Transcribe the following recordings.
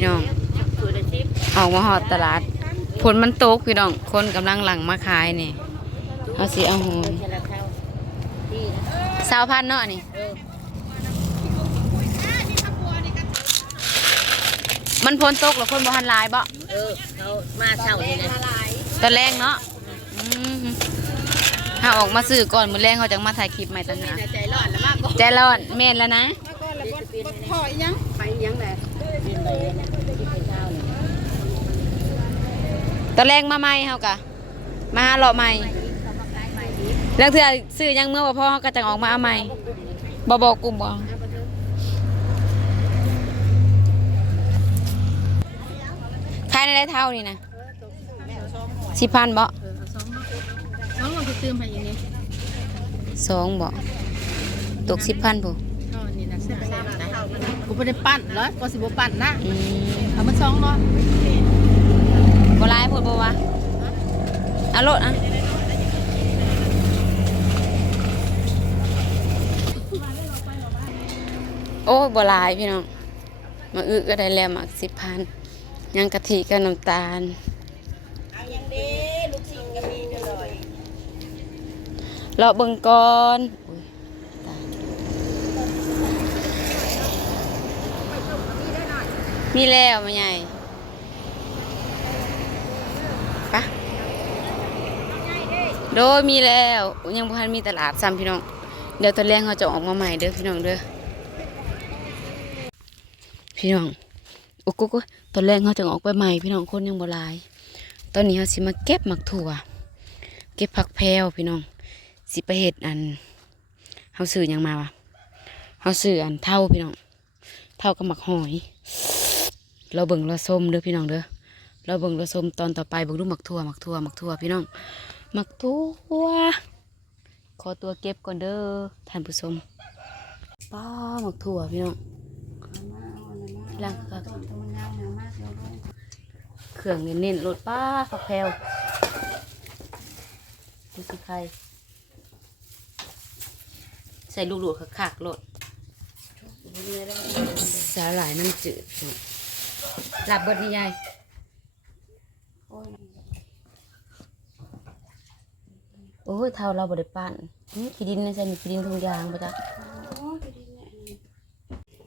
พี่น้องสูตรอาชีพออกมาหอดตลาดผลมันตกพี่น้อง คนกำลังหลังมาขายนี่เอาสิเอาหูเทละเท่าดีนะสาวพันเนาะนี่เออมันพ้นตกแล้วคนบ่ทันหลายบ่เออเขามาเช่านี่นะตอนแรงเนาะอืมถ้าออกมาซื้อก่อนมื้อแรงเขาจังมาถ่ายคลิปใหม่ต่างหากใจร้อนแล้วมากก็ใจร้อนแม่นแล้วนะพอยังไปยังแหละ ตอนแรงมาใหม่เฮากะมาหาเลาะใหม่เขามาขายใหม่ดีแล้วเทื่อซื้อยังเมื่อบ่พอเฮาก็จังออกมาเอาใหม่บ่บอกกลุ่มบ่ขายในได้เท่านี่นะสิพันบ่เออเอาสองมาน้องมันจะตื่มให้อย่างนี้สองบ่ตกสิบพันผู้เท่านี้นะแซ่บๆนะ กูไม่ได้ปั้นเหรอก็สิบ่ปั้นนะอืมเอามาสองเนาะบ่หลายพูดบ่วะเอาโลดอะโอ้ยบ่หลายพี่น้องมาอึก็ได้แล้วหมักสิบพันยังกะทิกับน้ำตาลเอายังดีลูกชิ้นก็มีเด้อเลยเลาะเบิ่งก่อนอุ๊ยตาย มีแล้วมาใหญ่ปะโดมีแล้วยังพันมีตลาดซ้ำพี่น้อง เดี๋ยวตอนแรกเขาจะออกมาใหม่เด้อพี่น้องเด้อพี่น้องโอ้โหตอนแรกเขาจะออกไปใหม่พี่น้องคนยังบ่ลาย ตอนนี้เขาสิมาเก็บหมักถั่ว เก็บผักแพรวพี่น้องสิไปเห็ดอันเขาซื้อยังมาวะเขาซื้ออันเท่าพี่น้อง เท่ากับหมักหอย เราเบิ่งเราส้มเด้อพี่น้องเด้อเราเบิ่งเราส้มตอนต่อไปเบิ่งดูหมักทั่วหมักทั่วหมักทั่วพี่น้องหมักทั่วขอตัวเก็บก่อนเด้อท่านผู้ชมป้าหมักทั่วพี่น้องล้างกับเครื่องเน้นๆรสป้าผักแพรวดูสิใครใส่ลูกโดดคักๆโลดสาหร่ายน้ำจืด หลับเบิดนี่ยายโอ้ยเท่าเราบริปั้นขี้ดินนะใช่มีขี้ดินทุกอย่างปะจ๊ะ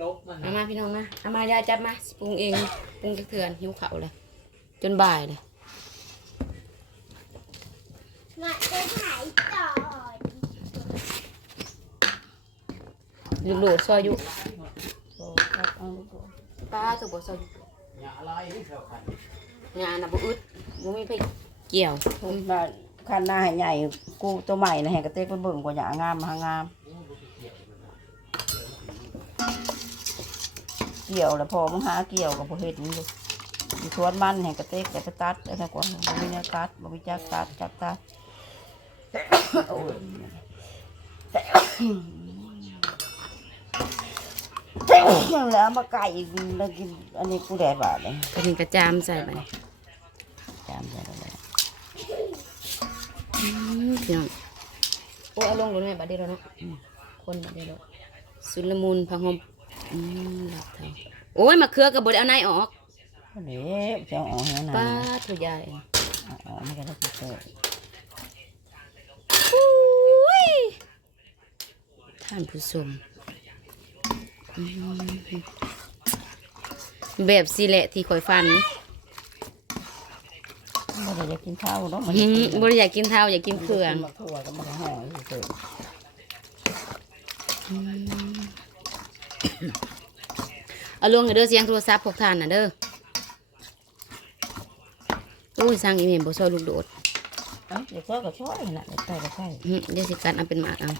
ลบมันเอามาพี่น้องนะเอามายายจับมาปรุงเองปรุงกระเถื่อนหิวเขาวเลย จนบ่ายเลยงะจะถ่ายต่อลูกโดดซอยอยู่ป้าถูกบ่ซอยอยู่ อย่าอะไรนี่เท่ากันงานน่ะบ่อึดบ่มีไผเกี่ยวผมว่าคันหน้าให้ใหญ่กูตัวใหม่นะแหงกระเตกไปเบิ่งกว่าหยางามมาหางาม เกี่ยวแล้วพอมึงหาเกี่ยวกับพอเห็ดนี่อยู่อยู่สวนมันแหงกระเตกแต่ไปตัดแล้วนะกว่าบ่มีแนวตัดบ่มีจักตัดจักตัด โอ้ยแล้วมาไก่แล้วกินอันนี้กูแดดบาดเลยก็มีกระจามใส่ไปจำได้แล้วอืมพี่น้องโอ้เอาลงรถแม่บัดเดียวแล้วเนาะคนบัดเดียวแล้วสุลมุนพังหอมอืมหลับเถอะโอ้ยมะเขือกับบดเอาในออกเดี๋ยวจะออกให้นะป้าถุยายเอาออกไม่ก็ได้กินเตยอุ้ยท่านผู้ชม แบบสิแหละที่ข่อยฟันไม่ได้อยากกินข้าวเนาะมันอืมบ่ได้อยากกินเท้าอยากกินเครื่อง มาทั่วก็มาห่อเฉยเอาลงให้เด้อเสียงโทรศัพท์พวกท่านน่ะเด้อโอ้ยสร้างอีเมลบ่ซอยลูกโดดๆเอ้าเดี๋ยวก็ก็ช่วยน่ะเดี๋ยวใกล้ก็ใกล้อืมเดี๋ยวสิกันเอาเป็นหมากเอา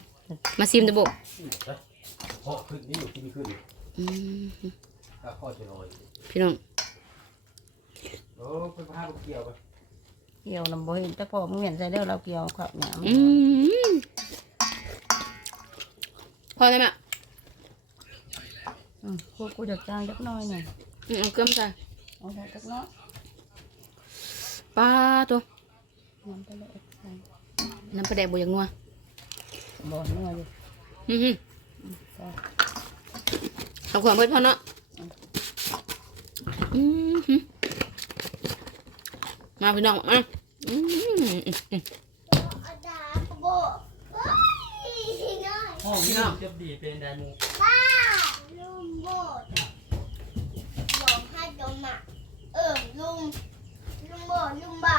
มาซิมเด้อบ่เพราะขึ้นนี่อยู่ที่นี่ขึ้นอืมก็ข้อจะลอยพี่น้องโอ้เป็นผ้าเกี่ยวไปเกี่ยวน้ำบ่เห็นแต่พอมึงเห็นใส่เด้อเราเกี่ยวครับเนี่ยอืมพอได้ไหมยอืมกูกูจะจ้างเล็กน้อยหน่อยอืมเอาเกลือมาใส่เอาใส่เล็กน้อยป้าตัวน้ำไปเลยใส่น้ำปลาแดกบ่อย่างนัวบ่อนัวอยู่อือหือ เอาขวานเบิดพอเนาะมาพี่น้องมาอืมอืมอืมอาดาโบเฮ้ยน้อยห้องนี้จะดีเป็นไดมูป้าลุงโบดบอกให้ดมอะเออลุงลุงโบดลุงบ่า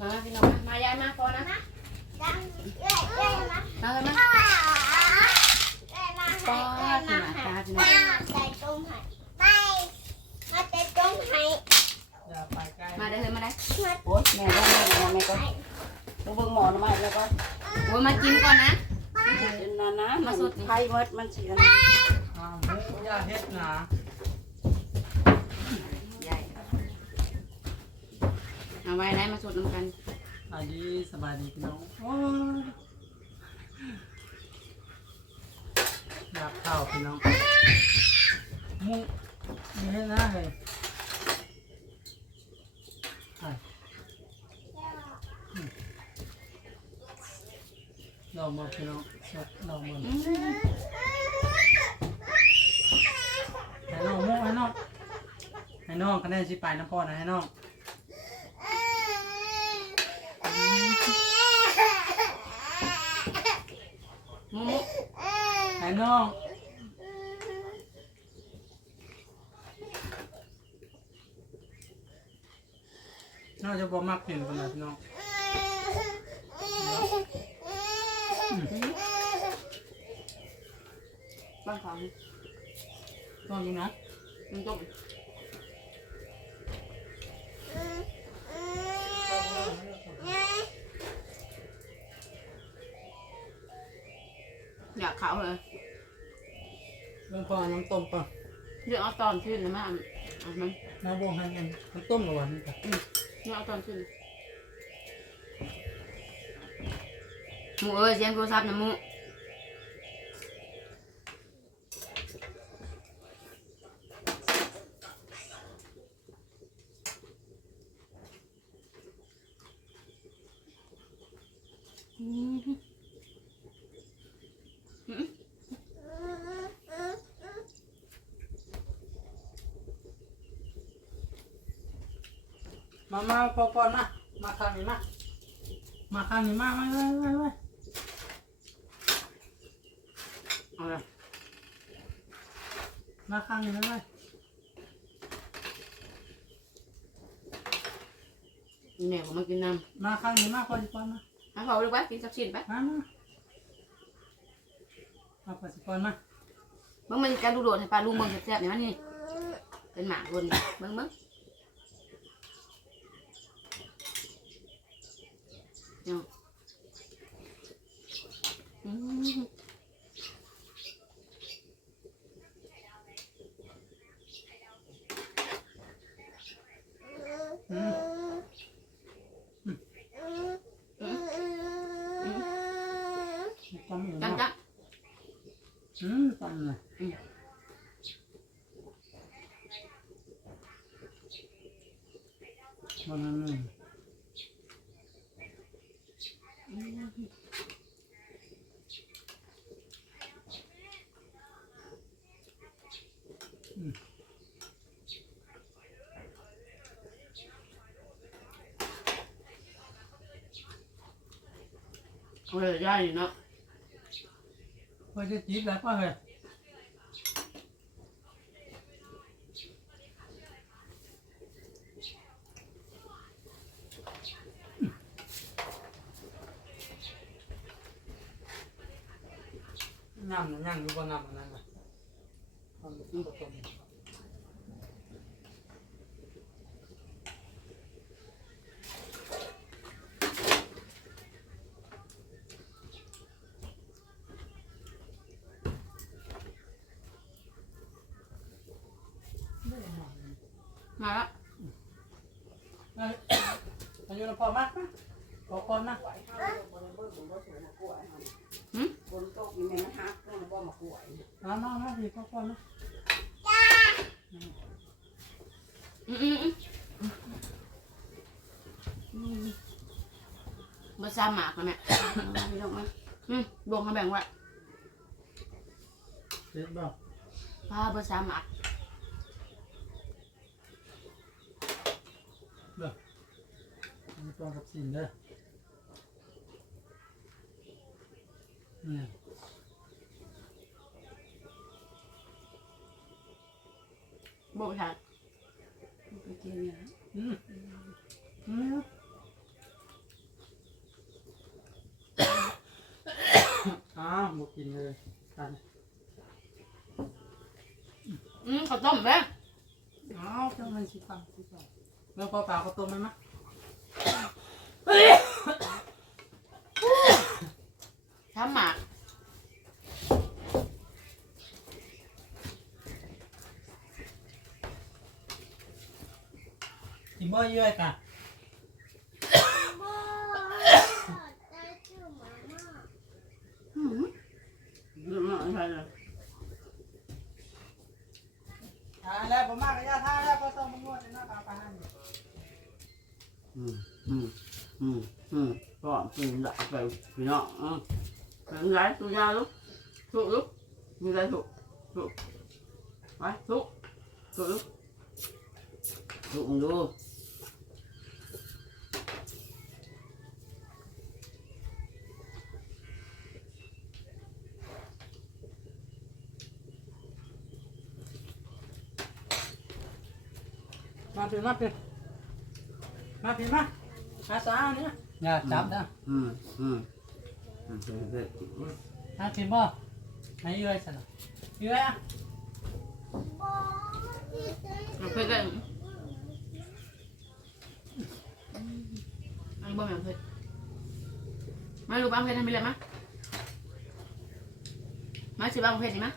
มาพี่น้องมายายมาพอนะ เอ้ยเอ้ยมาเลยมาเข้ามาเอ้ยมาป้าให้เอ้ยพี่มาน้องให้ตาพี่น้องมาใส่ต้มให้ไปมาใส่ต้มให้อย่าไปใกล้มาได้เลยมาได้โอ๊ยแม่ได้แม่ได้แม่ก็ต้องเบิ่งหมอหน่อยแล้วก็โอ้ยมากินก่อนนะเดี๋ยวนะนะมามันสุดไพ่เมดมันสิอันอ้าวมุกอย่าเฮ็ดหนาใหญ่เอาไว้ไหนมาสดน้ำกัน สวัสดีสบายดีพี่น้องอยากข้าวพี่น้องมุกอย่าเฮ็ดหนาเลยไปอืมาพี่น้องสดเรามาให้น้องมุกให้น้องให้น้องคะแนนสิไปน้ำพ่อนะให้น้อง มุมุ ให้ น้องน้องจะบอกมากเปลี่ยนขนาดน้องบ้านของน้องอยู่นะมันต้มอยากเขาเลย เรื่องพอน้ำต้มป่ะเรื่องเอาตอนขึ้นนะมาเอามันน้ำบงให้กันน้ำต้มหรือวันนี้ป่ะเรื่องเอาตอนขึ้นหมูเอ้ยเสียงโทรศัพท์นะหมู มามาพอพอมามาข้างนี้มามาข้างนี้มามามามามาเอาเลยมาข้างนี้มามาแม่ผมมากินน้มาข้างนี้มาพอดีพอมาำให้เขาดูไปกินสักชิ้นไปมามามาพอดีพอมาเบิ่งมันการดูโดดให้ปลาลูกเบิ่งแซ่บๆเนี่ยมันนี่เป็นหมากบนนี่เบิ่งเบิ่ง เนาะอืม อืมจำอยู่ จัง เนาะ จัง อืมจำเลย อืม มันนั่นนี่ เอาเลยได้อยู่เนาะพอจะจีบแล้วป่ะเฮ้ย ย่ำนะย่ำอยู่บนน้ำอันนั้นนะทำต้มต้มมาแล้วอายุเราพอมากนะพอก่อนนะ ฝนตกนี่แม่มันฮักเรื่องบ่มาป่วยมามามาดีพ่อพ่อนะมาซ้ำหมากนะแม่ไม่ต้องมาอืมบวกมาแบ่งว่ะเด็ดบ้างพามาซ้ำหมากบ่ต้องกับสินเด้อ เนี่ยบอกค่ะไปกินเนี่ยอืมอืมอ้าวหมดกินเลยกันอืมข้าวต้มแม่อ้าวเจ้ามันสิฟังสิฟังแล้วพอเปล่าเขาต้มไหมมะ ช้ำหมากกินบ่เยอะกันบ่ได้ชื่อหมาม่าอืมอืมใช่เลยทานแล้วผมมากระยะทานแล้วพอต้มมันนวดในหน้าตาปลาหันอืมอืมอืมอืมก็กินได้ไปพี่น้องอืม เป็นไรตัวยาลูกถูกลูกมีอะไรถูกถูกไปถูกถูกลูกถู กดูมาเป็นมาเปลี่ยนมาเปลี่ยนมาอาสาเนี่ยอย่าจับนะอืมอืมอืมเด็กมาเปลี่ยนบ่ให้เยอะสินะเยอะอะบ่ที่ได้มันเพื่อนกันอันบ่แม่นเพื่อนมาลูกบ้างเพื่อนทำไปเลยมะมาสิบ้างเพื่อนดิมะ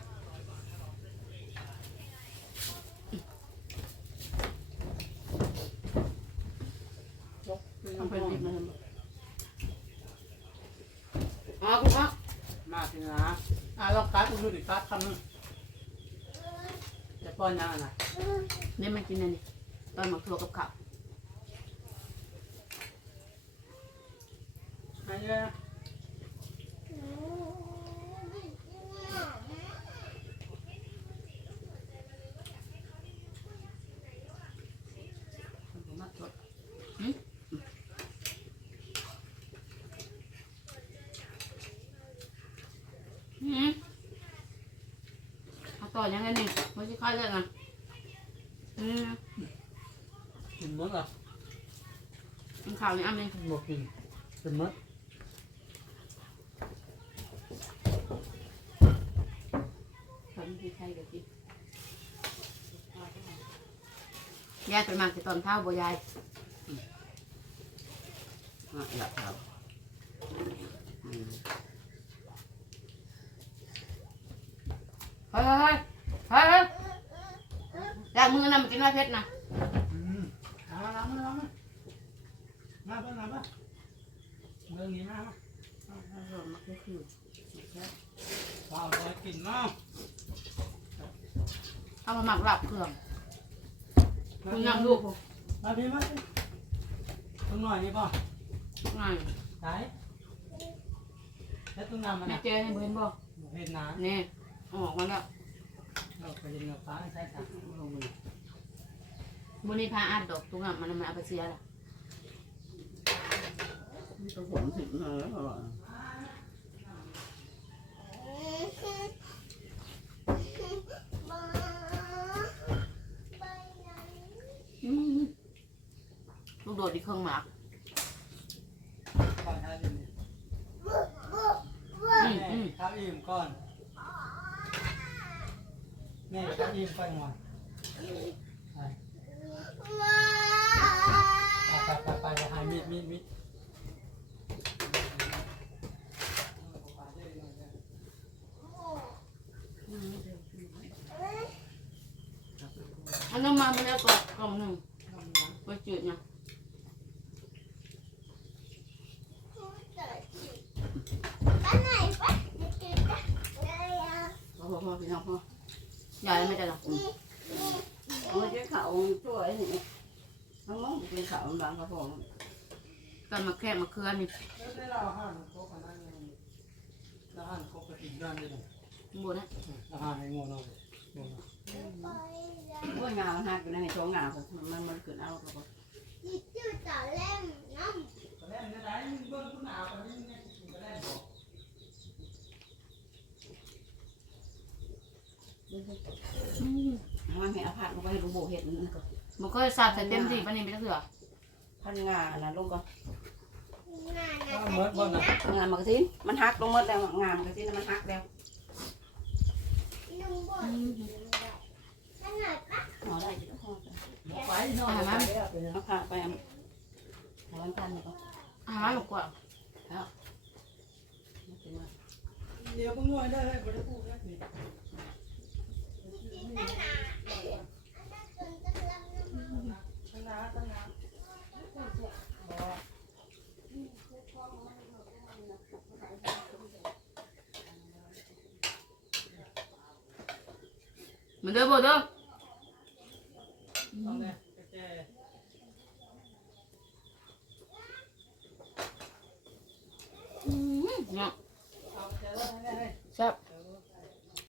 ทำเป็นดิบนะ อ๋อคุณพ่อ มาสิ นะอะลองคัดดูดิคัดคำนึงจะป้อนน้ำอะไรนี่มันกินอันนี้ตอนหมักถั่วกับข้าวให้เยอะผมมักสดอืมเอา ต่อยังไงนี่ไม่ใช่ค่อยเรื่องอะอืมกินมดอะกินข้าวนี่อันนี้บอกกินกินมดตอนที่ใช่กับกินยายเป็นมากแต่ตอนเท้าบ่ยายอยากทำอืม เฮ้ยเฮ้ยเฮ้ยเฮ้ยล้างมือนะมันกินไว้เพชรนะอืมเอามาเอามาเอามามาเพิ่งมาเพิ่งเรื่องนี้มามามันก็คือว้าวเลยกินเนาะเอามาหมักหลับเครื่องคุณยังลูกผมมาพี่มาพี่ตรงหน่อยนี่ป่ะง่ายไหนแล้วตรงน้ำมันแม่นะเจอให้เห็นบ่เห็นน้นี่ เอาออกมาแล้วำเราไปยิงเราฟ้าใช่ค่ะลงมือบุนี้พาอัดดอกตุ้งอะมันมันเอาไปเสียละก็ผมถึงเลยอร่อยบ่ไปไหนอืมลูกโดดอีกเครื่องหมากก่อนให้ดินอืมอืมข้าวอิ่มก่อนแม่ข้าวอิ่มก่อนห น่อยไปว้าไปไปไปไปหายมีดมีดมีดอันนั้นมาไม่ได้กล่องกล่องหนึ่งไปจืดเนี่ยไปไหนไปกินกันเลยอะพอพอพอพี่น้องพอ ใหญ่ไม่ได้หรอกนี่นี่โอ้ยเขาช่วยนี่น้องๆเป็นเขาบางกระพงตอนมาแค่มาเคลื่อนนี่ได้เราห้านโคกันนั่นเองเราห้านโคกันอีกด้านเลยบนนะเราห้านให้งงเรางงไปไหนโอ้ยงามันหักอยู่ในท้องงาผมมันมันเกิดเอากระพงจิตจืดต่อเล่มน้ำตอนแรกเนี่ยไหนมึงเบิ่งกูหนาวตอนนี้เนี่ยตอนแรกบอก มันให้อาภาษลงไปให้ลุงโบเห็ดนั่นก็มันก็สาดใส่เต็มที่ปานนี้ไปจักเถื่อพันงานะลงก็งานนะเอาเมิดบ่นะงานมากระสินมันหักลงหมดแล้วงานมากระสินมันหักแล้วลุงบ่ขนาดปะหอได้จิตพอจ้ะบอกไปเนาะเอาไปแล้วไปแล้วเอาผ้าไปเอาร้อนกันเลยก็อาหารหมกกว่าเดี๋ยวมึงนวดได้เลยบ่ได้พูดนะนี่ ตั้งนานอันนั้นจนตั้งลำน้ำ ตั้งนานตั้งนานบ่ มัน